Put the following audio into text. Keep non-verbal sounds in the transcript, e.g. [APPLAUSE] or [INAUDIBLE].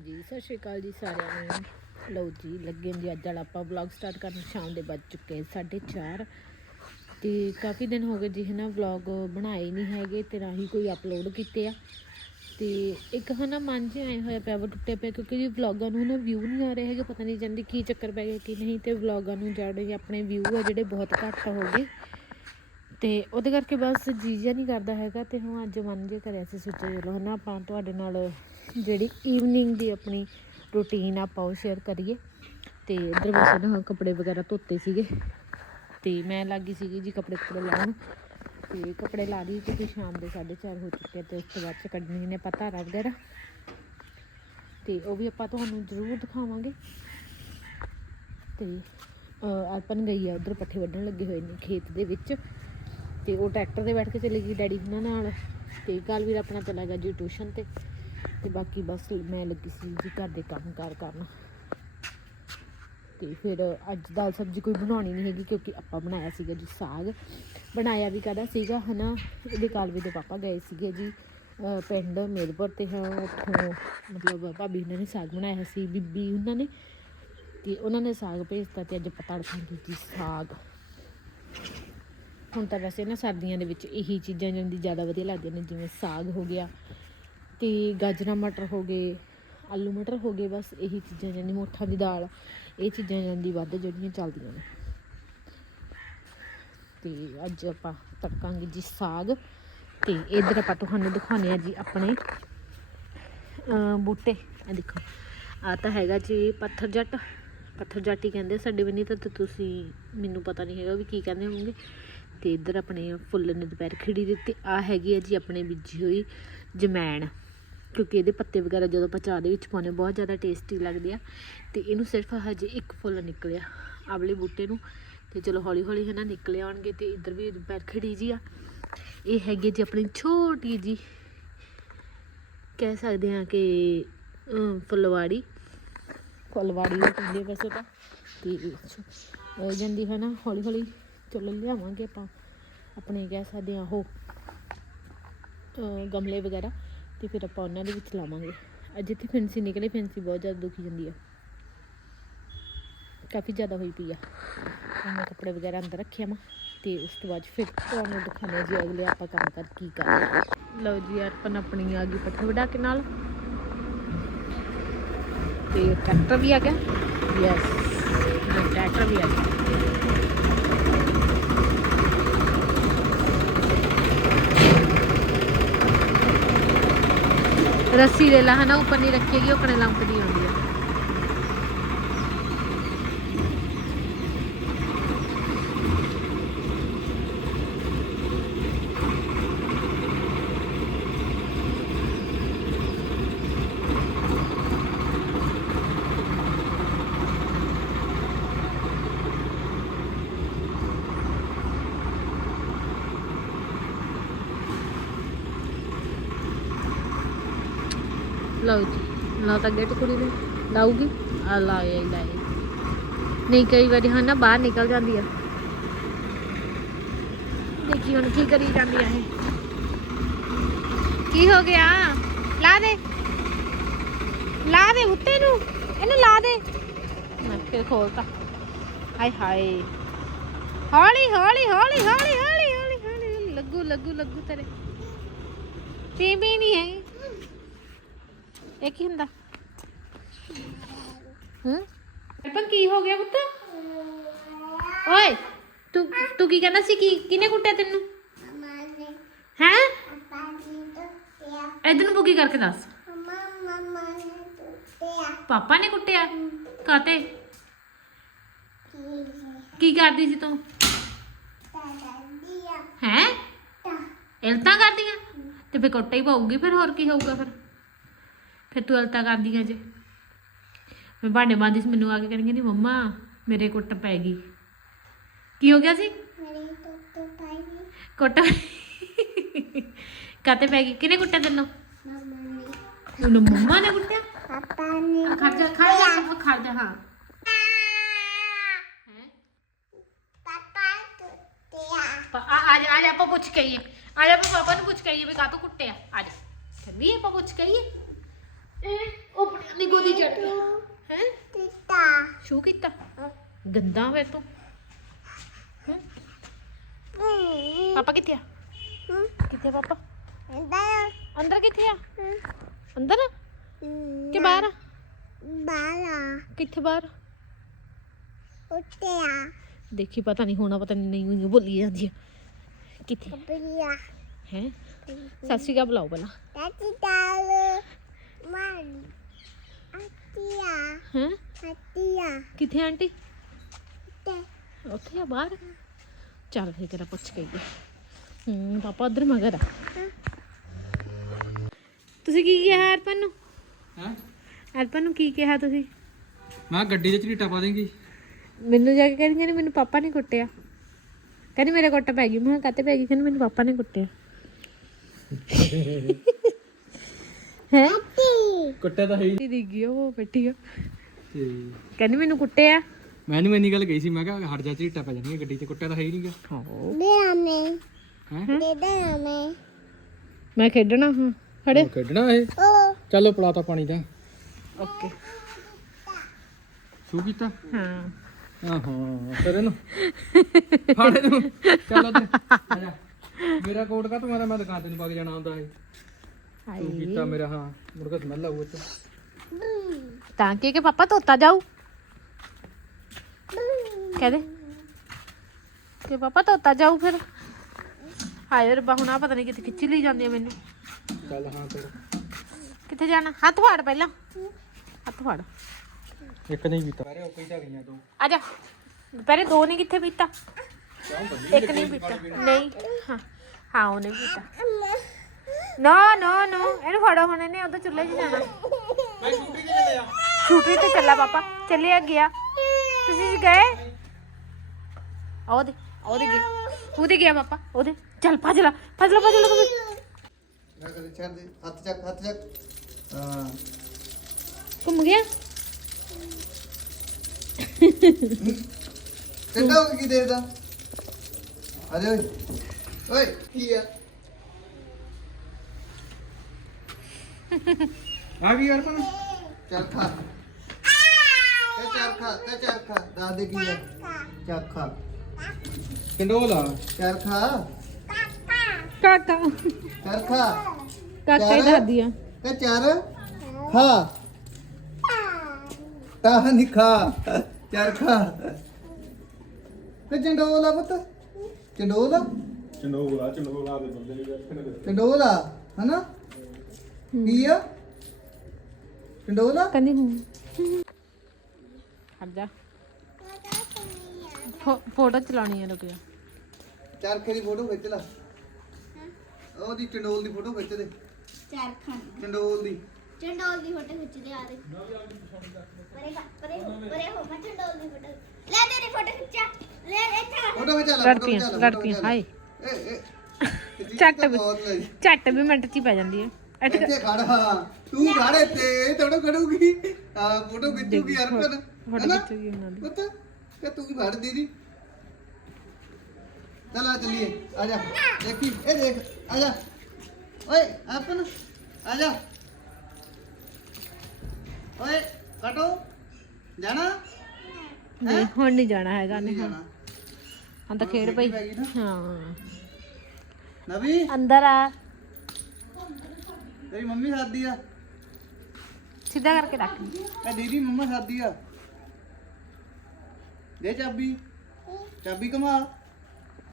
ਹਾਂਜੀ, ਸਤਿ ਸ਼੍ਰੀ ਅਕਾਲ ਜੀ ਸਾਰਿਆਂ ਨੂੰ। ਲਓ ਜੀ, ਲੱਗੇ ਜੀ ਅੱਜ ਵਾਲਾ ਆਪਾਂ ਵਲੌਗ ਸਟਾਰਟ ਕਰਨ। ਸ਼ਾਮ ਦੇ ਵੱਜ ਚੁੱਕੇ 4:30 ਤੇ ਕਾਫੀ ਦਿਨ ਹੋ ਗਏ ਜੀ ਹਨਾ ਵਲੌਗ ਬਣਾਏ ਨਹੀਂ ਹੈਗੇ ਤੇ ਨਾ ਹੀ ਕੋਈ ਅਪਲੋਡ ਕੀਤੇ ਆ। ਤੇ ਇੱਕ ਹਨਾ ਮਨ ਜੇ ਆਏ ਹੋਇਆ ਪਿਆ ਵਾ ਟੁੱਟੇ ਪਿਆ, ਕਿਉਂਕਿ ਜੀ ਵਲੌਗਾਂ ਨੂੰ ਨਾ ਵਿਊ ਨਹੀਂ ਆ ਰਹੇ ਹੈਗੇ, ਪਤਾ ਨਹੀਂ ਜਾਂਦੀ ਕੀ ਚੱਕਰ ਪੈ ਗਿਆ ਕੀ ਨਹੀਂ, ਤੇ ਵਲੌਗਾਂ ਨੂੰ ਜਿਹੜੇ ਆਪਣੇ ਵਿਊ ਆ ਜਿਹੜੇ ਬਹੁਤ ਘੱਟ ਹੋ ਗਏ। ਤੇ ਉਹਦੇ ਕਰਕੇ ਬਸ ਜੀ ਜਿਹਾ ਨਹੀਂ ਕਰਦਾ ਹੈਗਾ, ਤੇ ਹੁਣ ਅੱਜ ਮਨ ਜੇ ਕਰਿਆ ਸੀ ਸੋਚਿਆ ਚਲੋ ਹਨਾ ਆਪਾਂ ਤੁਹਾਡੇ ਨਾਲ ਜਿਹੜੀ ਈਵਨਿੰਗ ਦੀ ਆਪਣੀ ਰੁਟੀਨ ਆਪਾਂ ਉਹ ਸ਼ੇਅਰ ਕਰੀਏ। ਤੇ ਇਧਰ ਵੈਸੇ ਨਾ ਕੱਪੜੇ ਵਗੈਰਾ ਧੋਤੇ ਸੀਗੇ। ਤੇ ਮੈਂ ਲੱਗੀ ਸੀਗੀ ਜੀ ਕੱਪੜੇ ਕੱਪੜੇ ਲਾਉਣ ਤੇ ਕੱਪੜੇ ਲਾ ਲਈ ਕਿਉਂਕਿ ਸ਼ਾਮ ਦੇ 4:30 ਹੋ ਚੁੱਕੇ ਤੇ ਉਸ ਤੋਂ ਬਾਅਦ ਚ ਕੱਢਣੀ ਨੇ ਪਤਾ ਵਗੈਰਾ। ਤੇ ਉਹ ਵੀ ਆਪਾਂ ਤੁਹਾਨੂੰ ਜ਼ਰੂਰ ਦਿਖਾਵਾਂਗੇ। ਤੇ, ਅਹ, ਅਰਪਨ ਗਈ ਆ, ਉਧਰ ਪੱਠੇ ਵੱਢਣ ਲੱਗੇ ਹੋਏ ਨੇ ਖੇਤ ਦੇ ਵਿੱਚ। ਤੇ ਉਹ ਟਰੈਕਟਰ ਤੇ ਬੈਠ ਕੇ ਚਲੀ ਗਈ ਡੈਡੀ ਉਹਨਾਂ ਨਾਲ। ਤੇ ਕੱਲ ਵੀਰ ਆਪਣਾ ਚਲਾ ਗਿਆ ਜੀ ਟਿਊਸ਼ਨ ਤੇ। ਤੇ ਬਾਕੀ ਬਸ ਮੈਂ ਲੱਗੀ ਸੀ ਜੀ ਘਰ ਦੇ ਕੰਮ ਕਾਰ ਕਰਨ। ਤੇ ਫਿਰ ਅੱਜ ਦਾਲ ਸਬਜ਼ੀ ਕੋਈ ਬਣਾਉਣੀ ਨਹੀਂ ਹੈਗੀ ਕਿਉਂਕਿ ਆਪਾਂ ਬਣਾਇਆ ਸੀਗਾ ਜੀ ਸਾਗ। ਬਣਾਇਆ ਵੀ ਕਾਹਦਾ ਸੀਗਾ, ਹਨਾ? ਇਹਦੇ ਕਾਲਵੇ ਦੇ ਪਾਪਾ ਗਏ ਸੀਗੇ ਜੀ ਪਿੰਡ ਮੇਰਪੁਰ ਤੇ ਹਾਂ, ਉੱਥੋਂ ਮਤਲਬ ਭਾਬੀ ਉਹਨਾਂ ਨੇ ਸਾਗ ਬਣਾਇਆ ਸੀ, ਬੀਬੀ ਉਹਨਾਂ ਨੇ। ਤੇ ਉਹਨਾਂ ਨੇ ਸਾਗ ਭੇਜਤਾ ਤੇ ਅੱਜ ਆਪਾਂ ਤੜਕਾਂਗੇ ਜੀ ਸਾਗ। ਹੁਣ ਤਾਂ ਵੈਸੇ ਨਾ ਸਰਦੀਆਂ ਦੇ ਵਿੱਚ ਇਹੀ ਚੀਜ਼ਾਂ ਜਾਂਦੀ ਜ਼ਿਆਦਾ ਵਧੀਆ ਲੱਗਦੀਆਂ ਨੇ, ਜਿਵੇਂ ਸਾਗ ਹੋ ਗਿਆ ਤੇ ਗਾਜਰਾਂ, ਮਟਰ ਹੋ ਗਏ, ਆਲੂ ਮਟਰ ਹੋ ਗਏ, ਬਸ ਇਹੀ ਚੀਜ਼ਾਂ ਜਾਂਦੀ ਮੋਠਾ ਦੀ ਦਾਲ, ਇਹ ਚੀਜ਼ਾਂ ਜਾਂਦੀ ਵੱਧ ਜਿਹੜੀਆਂ ਚੱਲਦੀਆਂ ਨੇ। ਤੇ ਅੱਜ ਆਪਾਂ ਤੜਕਾਂਗੇ ਜੀ ਸਾਗ, ਤੇ ਇਧਰ ਆਪਾਂ ਤੁਹਾਨੂੰ ਦਿਖਾਉਂਦੇ ਆ ਜੀ ਆਪਣੇ ਬੂਟੇ। ਆ ਦੇਖੋ ਆ ਤਾਂ ਹੈਗਾ ਜੀ ਪੱਥਰ ਜੱਟ। ਪੱਥਰ ਜੱਟ ਹੀ ਕਹਿੰਦੇ ਸਾਡੇ ਬੰਨੀ ਤਾਂ ਤੁਸੀਂ, ਮੈਨੂੰ ਪਤਾ ਨਹੀਂ ਹੈਗਾ ਵੀ ਕੀ ਕਹਿੰਦੇ ਹੋਵੋਗੇ ਤੇ ਇੱਧਰ ਆਪਣੇ ਫੁੱਲ ਨੇ ਦੁਪਹਿਰ ਖਿੜੀ ਦਿੱਤੀ ਆ ਹੈਗੀ ਹੈ ਜੀ ਆਪਣੇ ਬੀਜੀ ਹੋਈ ਜਮੈਣ। ਕਿਉਂਕਿ ਇਹਦੇ ਪੱਤੇ ਵਗੈਰਾ ਜਦੋਂ ਆਪਾਂ ਚਾਹ ਦੇ ਵਿੱਚ ਪਾਉਂਦੇ ਬਹੁਤ ਜ਼ਿਆਦਾ ਟੇਸਟੀ ਲੱਗਦੇ ਆ ਤੇ ਇਹਨੂੰ ਸਿਰਫ ਹਜੇ ਇੱਕ ਫੁੱਲ ਨਿਕਲਿਆ, ਆਵਲੇ ਬੂਟੇ ਨੂੰ। ਤੇ ਚਲੋ ਹੌਲੀ ਹੌਲੀ ਹੈ ਨਾ ਨਿਕਲੇ ਆਉਣਗੇ ਤੇ ਇੱਧਰ ਵੀ ਦੁਪਹਿਰ ਜੀ ਆ। ਇਹ ਹੈਗੀ ਜੀ ਆਪਣੀ ਛੋਟੀ ਜੀ ਕਹਿ ਸਕਦੇ ਹਾਂ ਕਿ ਫੁੱਲਵਾੜੀ। ਫੁੱਲਵਾੜੀ ਉਹ ਕਹਿੰਦੇ ਵੈਸੇ ਤਾਂ। ਤੇ ਇਹ ਜਾਂਦੀ ਹੈ ਨਾ ਹੌਲੀ ਹੌਲੀ ਚਲੋ ਲਿਆਵਾਂਗੇ ਆਪਾਂ। ਆਪਣੇ ਕਹਿ ਸਕਦੇ ਆ ਉਹ ਗਮਲੇ ਵਗੈਰਾ। ਤੇ ਫਿਰ ਆਪਾਂ ਉਹਨਾਂ ਦੇ ਵਿੱਚ ਲਾਵਾਂਗੇ। ਅੱਜ ਇੱਥੇ ਫੈਂਸੀ ਨਿਕਲੇ ਫੈਂਸੀ ਬਹੁਤ ਜ਼ਿਆਦਾ ਦੁਖੀ ਜਾਂਦੀ ਆ। ਕਾਫੀ ਜ਼ਿਆਦਾ ਹੋਈ ਪਈ ਆ। ਮੈਂ ਕੱਪੜੇ ਵਗੈਰਾ ਅੰਦਰ ਰੱਖਿਆ ਮਾ, ਤੇ ਉਸ ਤੋਂ ਬਾਅਦ ਫਿਰ ਤੁਹਾਨੂੰ ਦਿਖਾਉਂਦੇ ਜੀ ਅਗਲੇ ਆਪਾਂ ਕੰਮ ਕਰ ਕੀ ਕਰ ਲਓ ਜੀ, ਅਰਪਨ ਆਪਣੀ ਆ ਗਈ ਪੱਠੇ ਵਡਾ ਕੇ ਨਾਲ। ਤੇ ਟਰੈਕਟਰ ਵੀ ਆ ਗਿਆ। ਯੈਸ ਟਰੈਕਟਰ ਵੀ ਆ ਗਿਆ। ਰੱਸੀ ਦੇ ਲਾ ਹਨਾ ਉੱਪਰ ਨਹੀਂ ਰੱਖੇਗੀ ਉਹ ਕਣੇ ਲੰਕਦੀ ਆਉਂਦੀ ਆ ਲਓ ਜੀ, ਨਾ ਤਾਂ ਗੇਟ ਕੁੜੀ ਨੂੰ ਲਾਊਗੀ, ਆ ਲਾਏ, ਆਈ ਲਾਏ। ਨਹੀਂ, ਕਈ ਵਾਰੀ ਹਾਂ ਬਾਹਰ ਨਿਕਲ ਜਾਂਦੀ ਆ। ਦੇਖੀ ਹੁਣ ਕੀ ਕਰੀ ਜਾਂਦੀ ਆ ਇਹ। ਕੀ ਹੋ ਗਿਆ? ਲਾ ਦੇ। ਲਾ ਦੇ ਉੱਤੇ ਨੂੰ। ਇਹਨੂੰ ਲਾ ਦੇ। ਮੈਂ ਫਿਰ ਖੋਲਤਾ। ਹਾਏ ਹਾਏ। ਹੌਲੀ ਹੌਲੀ ਹੌਲੀ ਹੌਲੀ ਹੌਲੀ ਹੌਲੀ ਲੱਗੂ ਲੱਗੂ ਲੱਗੂ ਤੇਰੇ। ਟੀਵੀ ਨਹੀਂ ਹੈ ਇਹ ਕੀ ਹੁੰਦਾ? ਹੂੰ? ਅਰਪਨ ਕੀ ਹੋ ਗਿਆ ਪੁੱਤ? ਓਏ ਤੂੰ ਤੂੰ ਕੀ ਕਹਿੰਦਾ ਸੀ? ਕੀ ਕਿਨੇ ਕੁੱਟਿਆ ਤੈਨੂੰ? ਹੈ? ਇਧਰ ਨੂੰ ਬੁਗੀ ਕਰਕੇ ਦੱਸ। ਪਾਪਾ ਨੇ ਕੁੱਟਿਆ? ਕਾਤੇ ਕੀ ਕਰਦੀ ਸੀ ਤੂੰ? ਹੈ? ਇਲਤਾਂ ਕਰਦੀਆਂ? ਤੇ ਫੇ ਕੁੱਟਾ ਹੀ ਪਾਉਗੀ ਫਿਰ ਹੋਰ ਕੀ ਹੋਊਗਾ ਫਿਰ? ਫਿਰ ਤੂੰ ਇਲਤਾਂ ਕਰਦੀਆਂ ਜੇ ਮੈਂ ਭਾਂਡੇ ਮਾਂਦੀ ਸੀ ਮੈਨੂੰ ਆ ਕੇ ਕਹਿਣਗੇ ਨਹੀਂ ਮੰਮਾ ਮੇਰੇ ਕੁੱਟ ਪੈ ਗਈ ਕੀ ਹੋ ਗਿਆ ਸੀ ਕੁੱਟ ਕਾਤੇ ਪੈ ਗਈ ਕਿਹਨੇ ਕੁੱਟਿਆ ਤੈਨੂੰ ਉਹਨੂੰ ਮੰਮਾ ਨੇ ਕੁੱਟਿਆ ਆ ਖੜ ਜਾ ਖੜ ਜਾ ਆ ਖੜ ਜਾ ਹਾਂ ਹੈਂ? ਪਾ- ਆ ਆ ਜਾ ਆ ਜਾ ਆਪਾਂ ਪੁੱਛ ਕੇ ਆਈਏ ਆ ਜਾ ਆਪਾਂ ਪਾਪਾ ਨੂੰ ਪੁੱਛ ਕੇ ਆਈਏ ਉਹ ਬੁੜੀਆਂ ਦੀ ਗੋਦੀ ਕੀ ਚੜ ਗਿਆ ਹੈ ਸ਼ੂ ਕੀਤਾ? ਗੰਦਾ ਵੇ ਤੂੰ। ਹੈਂ? ਪਾਪਾ ਕਿੱਥੇ ਆ? ਕਿੱਥੇ ਆ ਪਾਪਾ? ਅੰਦਰ। ਕਿੱਥੇ ਆ? ਅੰਦਰ? ਆ ਕਿ ਬਾਹਰ? ਆ। ਕਿੱਥੇ ਬਾਹਰ? ਦੇਖੀ ਪਤਾ ਨਹੀਂ ਹੋਣਾ ਪਤਾ ਨਹੀਂ ਨਹੀਂ ਬੋਲੀ ਜਾਂਦੀ ਆ। ਕਿੱਥੇ ਹੈ? ਸਤਿ ਸ਼੍ਰੀ ਅਕਾਲ ਬੁਲਾਓ ਪਹਿਲਾਂ। ਹੈ ਕਿੱਥੇ ਆਂਟੀ? ਉੱਥੇ ਆ ਬਾਹਰ। ਚੱਲ ਫੇਰ ਤੇਰਾ ਪੁੱਛ ਕੇ ਆਈਏ। ਹੂੰ ਪਾਪਾ ਉਧਰ ਮਗਰ ਆ। ਤੁਸੀਂ ਕੀ ਕਿਹਾ ਅਰਪਨ ਨੂੰ? ਹਾਂ? ਅਰਪਨ ਨੂੰ ਕੀ ਕਿਹਾ ਤੁਸੀਂ? ਮੈਂ ਗੱਡੀ ਦੇ ਝਰੀਟਾ ਪਾ ਦੇਂਗੀ। ਮੈਨੂੰ ਜਾ ਕੇ ਕਹਿੰਦੀ ਨੇ ਮੈਨੂੰ ਪਾਪਾ ਨੇ ਕੁੱਟਿਆ। ਕਹਿੰਦੀ ਮੇਰੇ ਕੁੱਟ ਪੈ ਗਈ। ਮੈਂ ਕਿਹਾ ਕਾਤੇ ਪੈ ਗਈ? ਕਹਿੰਦੀ ਮੈਨੂੰ ਪਾਪਾ ਨੇ ਕੁੱਟਿਆ। [LAUGHS] ਹੈ? ਕੁੱਟਿਆ ਤਾਂ ਹੈ ਹੀ। ਦੀ ਗਈ ਉਹ ਬੈਠੀ ਆ। ਤੇ ਕਹਿੰਦੀ ਮੈਨੂੰ ਕੁੱਟਿਆ ਮੈਨੂੰ ਇੰਨੀ ਗੱਲ ਕਹੀ ਸੀ ਮੈਂ ਕਿਹਾ ਹਟ ਜਾ ਝਰੀਟਾ ਪੈ ਜਾਣਗੇ ਗੱਡੀ 'ਚ ਕੁੱਟਿਆ ਤਾਂ ਹੈ ਹੀ ਨਹੀਂਗਾ। ਹਾਂ। ਹੈ? ਮੈਂ ਖੇਡਣਾ ਹਾਂ। ਖੜੇ। ਖੇਡਣਾ ਇਹ? ਚਲੋ ਪਲਾਤਾ ਪਾਣੀ ਦਾ। ਓਕੇ। ਸ਼ੂ ਕੀਤਾ? ਹਾਂ। ਆਹਾਂ ਫਿਰ ਇਹਨੂੰ। ਫੜ ਇਹਨੂੰ। ਚੱਲ ਉਧਰ ਆ ਜਾ। ਮੇਰਾ ਕੋਟ ਕਾ ਤੂੰ ਮੈਂ ਦੁਕਾਨ ਤੇ ਨੂੰ ਪਾ ਕੇ ਜਾਣਾ ਹੁੰਦਾ ਇਹ। ਹਾਏ। ਕੀਤਾ ਮੇਰਾ ਹਾਂ ਮੁੜ ਕੇ ਸਮੈਲ ਆਊ ਇੱਥੇ। ਤਾਂ ਕਿ ਕਿ ਪਾਪਾ ਧੋਤਾ ਜਾਊ? ਕਹਦੇ ਕਿ ਪਾਪਾ ਧੋਤਾ ਜਾਊ ਫਿਰ? ਹਾਏ ਰੱਬਾ ਹੁਣ ਆ ਪਤਾ ਨਹੀਂ ਕਿੱਥੇ ਖਿੱਚ ਲਈ ਜਾਂਦੀ ਆ ਮੈਨੂੰ। ਚੱਲ ਹਾਂ ਫਿਰ। ਕਿੱਥੇ ਜਾਣਾ? ਹੱਥ ਫੜ ਪਹਿਲਾਂ। ਹੱਥ ਫੜ ਇੱਕ ਨਹੀਂ ਪੀਤਾ। ਉਹ ਕਈ ਤਾਂ ਗਈਆਂ ਤੂੰ। ਆ ਜਾ। ਪਹਿਲੇ ਦੋ ਨੇ ਕਿੱਥੇ ਪੀਤਾ? ਇੱਕ ਨਹੀਂ ਪੀਤਾ। ਨਹੀਂ ਹਾਂ। ਹਾਂ ਉਹਨੇ ਪੀਤਾ। ਨਾ ਨਾ ਨਾ। ਇਹਨੂੰ ਫੜੋ ਹੁਣ ਇਹਨੇ ਉਧਰ ਚੁੱਲ੍ਹੇ 'ਚ ਜਾਣਾ। ਮੈਂ ਛੁੱਟੀ ਤੇ ਚੱਲਿਆ ਛੁੱਟੀ ਤੇ ਚੱਲਾ ਪਾਪਾ। ਚੱਲਿਆ ਗਿਆ। ਤੁਸੀਂ ਗਏ? ਉਹਦੇ ਉਹਦੇ ਗਿਆ ਉਹਦੇ ਗਿਆ ਪਾਪਾ ਉਹਦੇ ਚੱਲ ਭੱਜ ਲਾ ਭੱਜ ਲਾ ਭੱਜ ਕਦੇ ਛੱਡ ਦੇ। ਹੱਥ ਚੱਕ ਹੱਥ ਚੱਕ। ਹਾਂ। ਘੁੰਮ ਗਿਆ? ਚੱਡਾ ਹੋ ਕੀ ਦੇਖਦਾ ਅਰੇ ਓਏ ਓਏ ਕੀ ਆ? ਆ ਗਈ ਯਾਰ ਪਨ ਚਰਖਾ ਕਾ ਚਰਖਾ ਕਾ ਚਰਖਾ ਦੱਸ ਦੇ ਕੀ ਆ। ਚਰਖਾ ਕੰਡੋਲਾ ਚਰਖਾ ਕਾਕਾ ਚਰਖਾ ਕਾਕਾ ਹੀ। ਦਾਦੀ ਆ। ਕਾ ਚਰ ਖਾ। ਤਾਂ ਨਹੀਂ ਖਾ। ਚਰਖਾ ਕਾ ਚੰਡੋਲਾ ਪੁੱਤ। ਚੰਡੋਲਾ ਚੰਡੋਲਾ ਚੰਡੋਲਾ ਦੇ ਬੰਦੇ ਨੇ। ਚੰਡੋਲਾ ਹਨਾ? ਕੀ ਆ? ਚੰਡੋਲਾ ਕੰਨੀ ਹੂੰ। ਹਟ ਜਾ। ਫੋ- ਫੋਟੋ ਚਲਾਉਣੀ ਹੈ ਰੁਕ ਜਾ ਚਰਖੇ ਦੀ ਫੋਟੋ ਖਿੱਚ ਲੈ। ਉਹਦੀ ਚੰਡੋਲ ਦੀ ਫੋਟੋ ਖਿੱਚ ਦੇ। ਚਰਖਾ ਚੰਡੋਲ ਦੀ। ਚੰਡੋਲ ਦੀ ਫੋਟੋ ਖਿੱਚਦੇ ਆ ਦੇ। ਪਰੇ ਗਾ ਪਰੇ ਹੋ ਪਰੇ ਹੋ ਮੈਂ ਚੰਡੋਲ ਦੀ ਫੋਟੋ ਲੈ ਤੇਰੀ ਫੋਟੋ ਖਿੱਚਾ। ਲੈ ਇੱਥੇ ਆ। ਫੋਟੋ ਖਿਚਾ ਲੈ ਫੋਟੋ ਲੜਕੀਆਂ ਖਿਚਾ ਲੈ ਲੜਕੀਆਂ ਹਾਏ। ਝੱਟ ਵੀ ਝੱਟ ਵੀ ਮਿੰਟ ਚ ਹੀ ਪੈ ਜਾਂਦੀ ਹੈ ਇੱਥੇ ਇੱਥੇ ਖੜ ਹਾਂ ਤੂੰ ਖੜ ਇੱਥੇ ਥੋੜਾ ਖੜੂਗੀ। ਆ ਫੋਟੋ ਖਿੱਚੂਗੀ ਯਾਰ ਪਰ ਫੋਟੋ ਖਿੱਚੂਗੀ ਉਹਨਾਂ ਦੀ। ਪੁੱਤ ਕਿ ਤੂੰ ਖੜ ਦੀਦੀ। ਚਲ ਆ ਚੱਲੀਏ ਆ ਜਾ ਦੇਖੀ ਇਹ ਦੇਖ ਆ ਜਾ। ਓਏ ਆਪਨ ਆ ਜਾ। ਓਏ ਕਟੋ ਜਾਣਾ? ਨਹੀਂ ਹੁਣ ਨਹੀਂ ਜਾਣਾ ਹੈਗਾ ਨਹੀਂ ਜਾਣਾ। ਤਾਂ ਖੇਡ ਪਈ। ਹਾਂ। ਨਵੀ? ਅੰਦਰ ਆ। ਤੇਰੀ ਮੰਮੀ ਸਾਦੀ ਆ। ਸਿੱਧਾ ਕਰਕੇ ਰੱਖ ਇਹ ਦੀਦੀ ਮੰਮਾ ਸਾਦੀ ਆ। ਦੇ ਚਾਬੀ। ਚਾਬੀ ਕਮਾ।